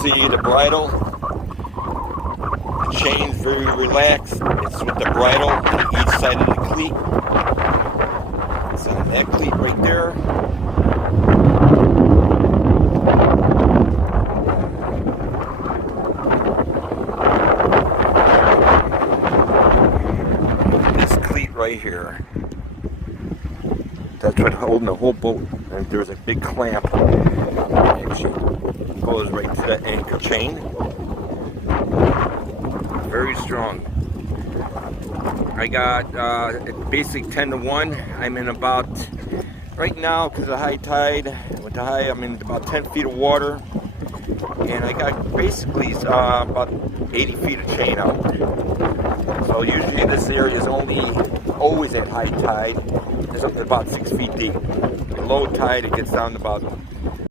see the bridle. The chain's very relaxed. It's with the bridle on each side of the cleat. It's on that cleat right there. This cleat right here. That's what's holding the whole boat. And there's a big clamp. It actually goes right to that anchor chain. Very strong. I got basically 10 to 1. I'm in about, right now, because of high tide, with the high, I'm in about 10 feet of water. And I got basically about 80 feet of chain out. So usually this area is always at high tide. It's about 6 feet deep. At low tide, it gets down to about